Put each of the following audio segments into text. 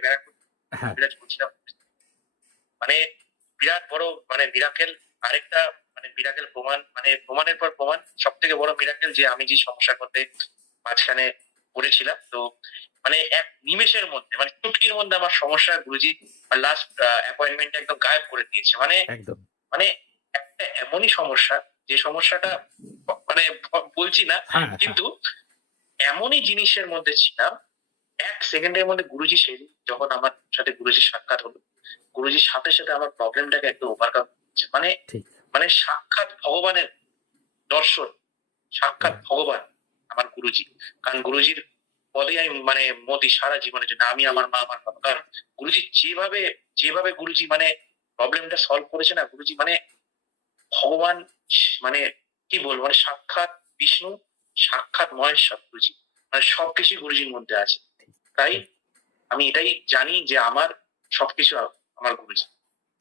ব্যারাকপুর হ্যাঁ। বিরাজ করছিলাম মানে বিরাট বড় মানে মিরাকেল আরেকটা মানে মিরাকেল প্রমাণ মানে প্রমাণের পর প্রমাণ সব থেকে বড় মিরাকেল যে আমি যে সমস্যার মধ্যে মাঝখানে পড়েছিলাম। তো মানে এক নিমেষের মধ্যে মানে চুটকির মধ্যে আমার সমস্যা গুরুজি লাস্ট অ্যাপয়েন্টমেন্ট একদম গায়েব করে দিয়েছে। মানে মানে একটা এমনই সমস্যা যে সমস্যাটা মানে বলছি না হ্যাঁ হ্যাঁ, কিন্তু এমনই জিনিসের মধ্যে ছিলাম। এক সেকেন্ডের মধ্যে গুরুজি সেদিন যখন আমার সাথে গুরুজির সাক্ষাৎ হলো গুরুজির সাথে সাথে আমার প্রবলেমটাকে একদম ওভারকাম করছে। মানে মানে সাক্ষাৎ ভগবানের দর্শন সাক্ষাৎ ভগবান আমার গুরুজি। কারণ গুরুজির পদে আমি মানে মতি সারা জীবনের জন্য আমি আমার মা আমার বাবা। কারণ গুরুজি যেভাবে যেভাবে গুরুজি মানে প্রবলেমটা সলভ করেছে না গুরুজি মানে ভগবান মানে কি বলব মানে সাক্ষাৎ বিষ্ণু সাক্ষাৎ মহেশ্বর গুরুজি মানে সবকিছু গুরুজির মধ্যে আছে। তাই আমি এটাই জানি যে আমার সবকিছু আমার গুরুজি।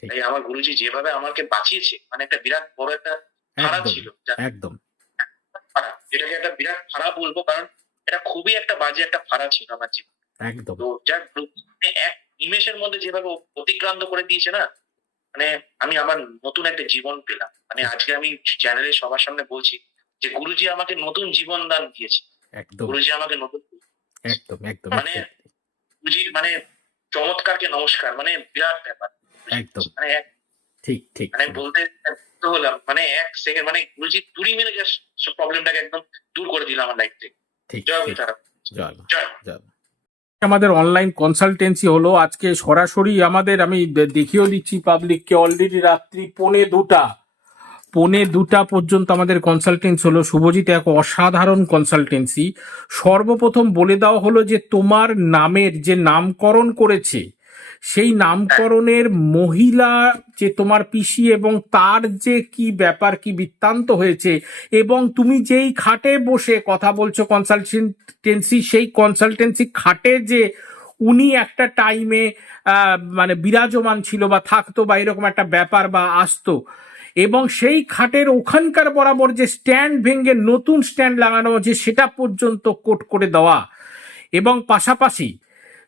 তাই আমার গুরুজি যেভাবে আমাকে বাঁচিয়েছে মানে একটা বিরাট বড় একটা খারাপ ছিল। একদম। যেটাকে একটা বিরাট খারাপ বলব কারণ এটা খুবই একটা বাজে একটা ফাড়া ছিল আমার জীবন। একদম। তো যাক মানে এক নিমেষের মধ্যে যেভাবে অতিক্রান্ত করে দিয়েছে না মানে আমি আমার নতুন একটা জীবন পেলাম। মানে আজকে আমি চ্যানেলে সবার সামনে বলছি যে গুরুজি আমাকে নতুন জীবন দান দিয়েছে। একদম। গুরুজি আমাকে নতুন একদম একদম মানে গুরুজির মানে চমৎকারকে নমস্কার মানে বিরাট ব্যাপার। একদম। মানে ঠিক ঠিক মানে বলতে হলাম মানে এক সেকেন্ড মানে গুরুজি তুড়ি মেরে জাস্ট প্রবলেমটাকে একদম দূর করে দিল আমার লাইফ থেকে। ঠিক জয় জয় জয়। আমাদের অনলাইন কনসালটেন্সি হলো আজকে সরাসরি আমাদের আমি দেখিয়েও দিচ্ছি পাবলিককে অলরেডি রাত্রি পৌনে দুটা। পৌনে দুটা পর্যন্ত আমাদের কনসালটেন্স হলো। শুভজিৎ এক অসাধারণ কনসালটেন্সি সর্বপ্রথম বলে দেওয়া হলো যে, তোমার নামের যে নামকরণ করেছে, সেই নামকরণের মহিলা যে তোমার পিসি এবং তার যে কি ব্যাপার, কি বৃত্তান্ত হয়েছে এবং তুমি যেই খাটে বসে কথা বলছো কনসালটেন্সি সেই কনসালটেন্সি খাটে যে উনি একটা টাইমে মানে বিরাজমান ছিল বা থাকতো বা এরকম একটা ব্যাপার বা আসতো এবং সেই খাটের ওখানকার বরাবর যে স্ট্যান্ড ভেঙে নতুন স্ট্যান্ড লাগানো হচ্ছে সেটা পর্যন্ত কোট করে দেওয়া। এবং পাশাপাশি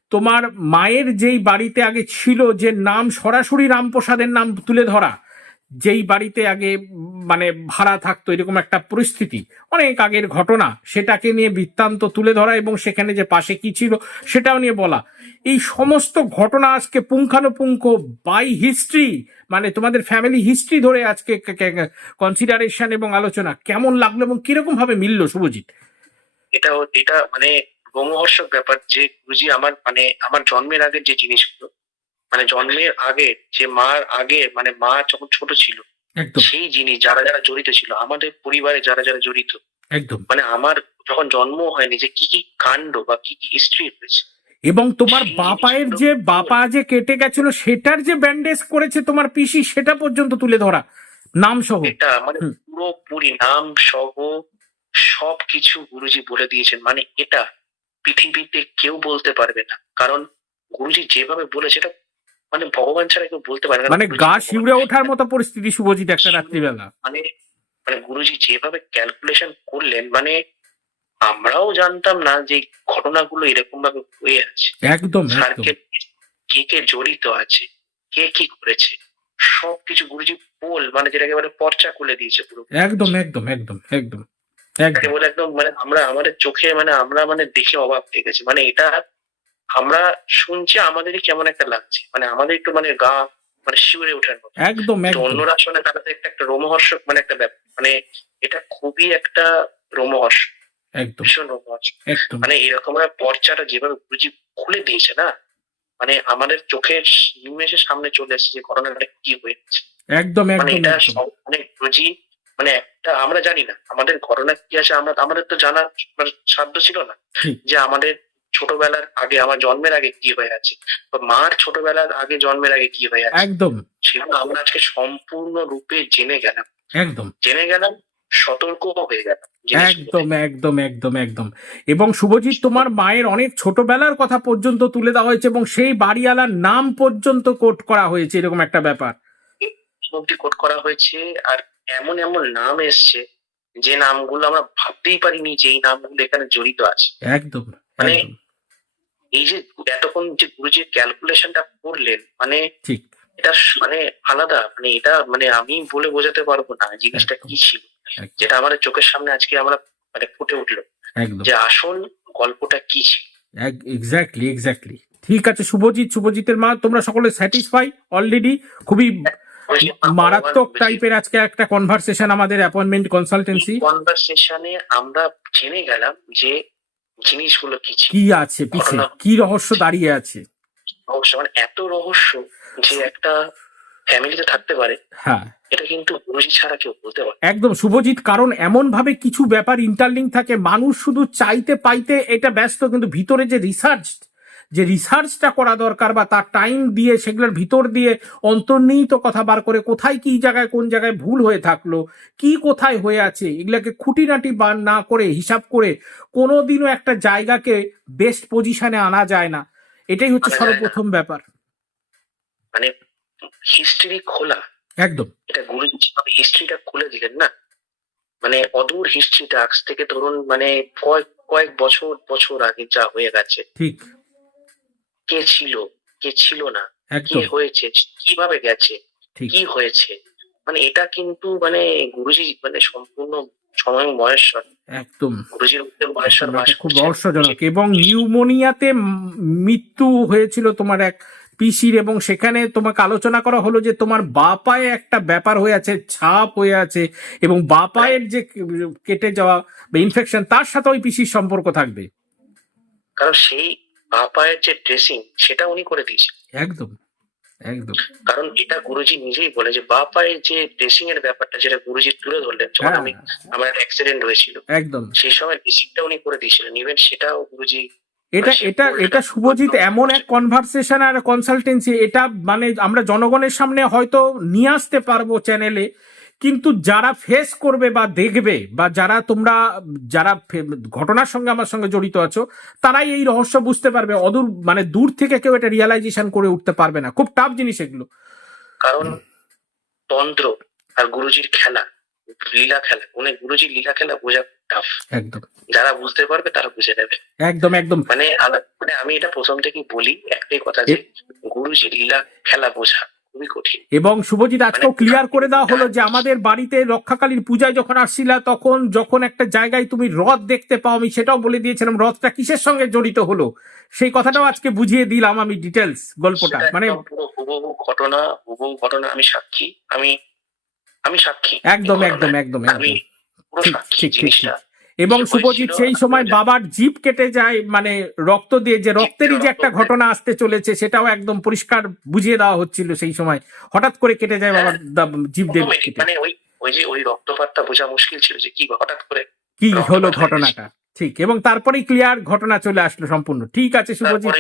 তোমার মায়ের যেই বাড়িতে আগে ছিল যে নাম সরাসরি রামপ্রসাদের নাম তুলে ধরা যেই বাড়িতে আগে মানে ভাড়া থাকতো, এরকম একটা পরিস্থিতি। অনেক আগের ঘটনা, সেটাকে নিয়ে বৃত্তান্ত তুলে ধরা এবং সেখানে যে পাশে কি ছিল, সেটাও নিয়ে বলা। এই সমস্ত ঘটনা আজকে পুঙ্খানুপুঙ্খ বাই হিস্ট্রি মানে তোমাদের ফ্যামিলি হিস্ট্রি ধরে আজকে কনসিডারেশন এবং আলোচনা কেমন লাগল এবং কীরকম ভাবে মিললো শুভজিৎ? এটা এটা মানে রোমহর্ষক ব্যাপার যে গুরুজি আমার মানে আমার জন্মের আগের যে জিনিসগুলো মানে জন্মের আগে যে মার আগে মানে মা যখন ছোট ছিল একদম। সেই জিনিস যারা যারা জড়িত ছিল আমাদের পরিবারে যারা যারা জড়িত একদম। মানে আমার যখন জন্ম হয়নি যে কি কি কাণ্ড বা কি কি হিস্ট্রি হয়েছে এবং তোমার বাপায়ের যে বাপা যে কেটে গেছিল সেটার যে ব্যান্ডেজ করেছে তোমার পিসি সেটা পর্যন্ত তুলে ধরা নাম সহ এটা মানে। পুরোপুরি নাম সহ সব কিছু গুরুজি বলে দিয়েছেন। মানে এটা পৃথিবীতে কেউ বলতে পারবে না। কারণ গুরুজি যেভাবে বলেছে এটা মানে ভগবান ছাড়া কেউ বলতে পারে না। মানে গা। শিউরে ওঠার মতো পরিস্থিতি শুভজিৎ একটা রাত্রিবেলা। মানে মানে গুরুজি যেভাবে ক্যালকুলেশন করলেন মানে আমরাও জানতাম না যে ঘটনাগুলো এরকম ভাবে হয়ে আছে। একদম কে কে জড়িত আছে কে কি করেছে সবকিছু গুরুজি পোল মানে যেটাকে বলে পর্চা খুলে দিয়েছে পুরো। একদম একদম একদম একদম এটাকে একদম। বলে একদম মানে আমরা আমাদের চোখে মানে আমরা মানে দেখে অবাক হয়ে গেছি। মানে এটা আমরা শুনছি আমাদেরই কেমন একটা লাগছে। মানে আমাদের একটু মানে গা মানে শিউরে ওঠার মতো। একদম অন্যরা আসলে তাদের একটা একটা রোমহর্ষক মানে একটা ব্যাপার মানে এটা খুবই একটা রোমহর্ষ একদম। ভীষণ রোমহর্ষ মানে এরকম পর্চাটা যেভাবে গুরুজি খুলে দিয়েছে না মানে আমাদের চোখের নিমেষে সামনে চলে এসেছে যে ঘটনাটা কি হয়েছে। একদম মানে এটা মানে গুরুজি মানে একটা আমরা জানি না আমাদের ঘটনা কি আছে আমরা আমাদের তো জানার মানে সাধ্য ছিল না যে আমাদের ছোটবেলার আগে আমার জন্মের আগে কি হয়ে আছে? বা মার ছোটবেলার আগে জন্মের আগে কি হয়ে আছে? একদম। সেগুলো আমরা আজকে সম্পূর্ণ রূপে জেনে গেলাম। একদম। জেনে গেলাম সতর্ক হয়ে গেলাম। একদম একদম একদম একদম। এবং শুভজিৎ তোমার মায়ের অনেক ছোটবেলার কথা পর্যন্ত তুলে দেওয়া হয়েছে এবং সেই বাড়িওয়ালার নাম পর্যন্ত কোট করা হয়েছে এরকম একটা ব্যাপার। অব্দি কোট করা হয়েছে আর এমন এমন নাম এসছে যে নামগুলো আমরা ভাবতেই পারিনি যে এই নামগুলো এখানে জড়িত আছে। একদম। মানে এই যে এতক্ষণ যে গুরুজি ক্যালকুলেশনটা করলেন মানে ঠিক। এটা মানে আলাদা মানে এটা মানে আমি বলে বোঝাতে পারব না জিনিসটা কি ছিল। যেটা আমাদের চোখের সামনে আজকে আমরা মানে ফুটে উঠল। যে আসল গল্পটা কি ছিল। এক্স্যাক্টলি এক্স্যাক্টলি ঠিক আছে শুভজিৎ শুভজিতের মা তোমরা সকলে স্যাটিসফাই অলরেডি খুবই মারাত্মক টাইপের আজকে একটা কনভারসেশন আমাদের অ্যাপয়েন্টমেন্ট কনসালটেন্সি কনভারসেশনে আমরা জেনে গেলাম যে জিনিসগুলো কি কি আছে পিছে? কি রহস্য দাঁড়িয়ে আছে? রহস্য মানে এত রহস্য যে একটা ফ্যামিলিতে থাকতে পারে হ্যাঁ। এটা কিন্তু গুরুজি ছাড়া কেউ বলতে পারে একদম শুভজিৎ কারণ এমন ভাবে কিছু ব্যাপার ইন্টারলিং থাকে মানুষ শুধু চাইতে পাইতে এটা ব্যস্ত কিন্তু ভিতরে যে রিসার্চ যে রিসার্চটা করা দরকার বা তার টাইম দিয়ে সেগুলোর ভিতর দিয়ে অন্তর্নিহিত কথা বার করে কোথায় কি জায়গায় কোন জায়গায় ভুল হয়ে থাকল কি কোথায় হয়ে আছে এগুলাকে খুঁটিনাটি বার না করে হিসাব করে কোনোদিনও একটা জায়গাকে বেস্ট পজিশনে আনা যায় না। এটাই হচ্ছে। সর্বপ্রথম ব্যাপার। মানে হিস্ট্রি খোলা। একদম। এটা গুরুজি হিস্ট্রিটা খুলে দিলেন না? মানে অদূর হিস্ট্রিটা আজ থেকে ধরুন মানে কয়েক কয়েক বছর বছর আগে যা হয়ে গেছে। ঠিক। কে ছিল? কে ছিল না? কি হয়েছে? কীভাবে গেছে? কি হয়েছে? মানে এটা কিন্তু মানে গুরুজি মানে সম্পূর্ণ সময় মহেশ্বর। একদম। গুরুজির মহেশ্বর বাস খুব। রহস্যজনক। এবং নিউমোনিয়াতে মৃত্যু হয়েছিল তোমার এক পিসির এবং সেখানে তোমাকে আলোচনা করা হলো যে তোমার বাপায়ে একটা ব্যাপার হয়ে আছে ছাপ হয়ে আছে এবং বাপায়ের যে কেটে যাওয়া ইনফেকশন তার সাথে ওই পিসির সম্পর্ক থাকবে। কারণ সেই বাপায়ের যে ড্রেসিং সেটা উনি করে দিয়েছেন। একদম একদম। কারণ এটা গুরুজি নিজেই বলে যে বাপায়ের যে ড্রেসিং এর ব্যাপারটা যেটা গুরুজি তুলে ধরলেন যখন হ্যাঁ। আমি আমার অ্যাক্সিডেন্ট হয়েছিল একদম। সেই সময় ড্রেসিংটা উনি করে দিয়েছিলেন। ইভেন সেটাও গুরুজি এটা এটা এটা শুভজিৎ এমন এক কনভারসেশন আর কনসালটেন্সি এটা মানে আমরা জনগণের সামনে হয়তো নিয়ে আসতে পারব চ্যানেলে কিন্তু যারা ফেস করবে বা দেখবে বা যারা তোমরা যারা ঘটনার সঙ্গে আমার সঙ্গে জড়িত আছো তারাই এই রহস্য বুঝতে পারবে অদূর মানে দূর থেকে কেউ এটা রিয়ালাইজেশন করে উঠতে পারবে না। খুব টাফ জিনিস এগুলো। কারণ তন্ত্র আর গুরুজির খেলা লীলা খেলা উনি গুরুজির লীলা খেলা বোঝা টাফ একদম। যারা বুঝতে পারবে তারা বুঝে নেবে। একদম একদম। মানে মানে আমি এটা প্রথম থেকেই বলি একটাই কথা যে গুরুজির লীলা খেলা বোঝা। খুবই কঠিন। এবং শুভজিৎ আজকেও ক্লিয়ার করে দেওয়া হলো যে আমাদের বাড়িতে রক্ষাকালীর পূজায় যখন আসছিলা তখন যখন একটা জায়গায় তুমি রথ দেখতে পাও আমি সেটাও বলে দিয়েছিলাম রথটা কিসের সঙ্গে জড়িত হলো? সেই কথাটাও আজকে বুঝিয়ে দিলাম আমি ডিটেলস গল্পটা মানে ঘটনা হুবহু ঘটনা আমি সাক্ষী। আমি আমি সাক্ষী। একদম একদম একদম আমি পুরো ঠিক, সাক্ষী জিনিসটা। এবং শুভজিৎ সেই সময় বাবার জিপ কেটে যায় মানে রক্ত দিয়ে যে রক্তেরই যে একটা ঘটনা আসতে চলেছে সেটাও একদম পরিষ্কার বুঝিয়ে দেওয়া হচ্ছিল সেই সময়। হঠাৎ করে কেটে যায় বাবার দা- জিভ দিয়ে প্রথমে কেটে। মানে ওই ওই যে ওই রক্তপাতটা বোঝা মুশকিল ছিল যে কি হঠাৎ করে কি হলো ঘটনাটা? ঠিক এবং তারপরেই ক্লিয়ার ঘটনা চলে আসলো সম্পূর্ণ। ঠিক আছে শুভজিৎ।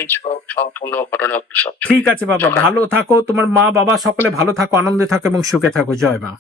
সম্পূর্ণ ঘটনা ঠিক আছে বাবা। ভালো থাকো তোমার মা বাবা সকলে ভালো থাকো আনন্দে থাকো এবং সুখে থাকো। জয় মা।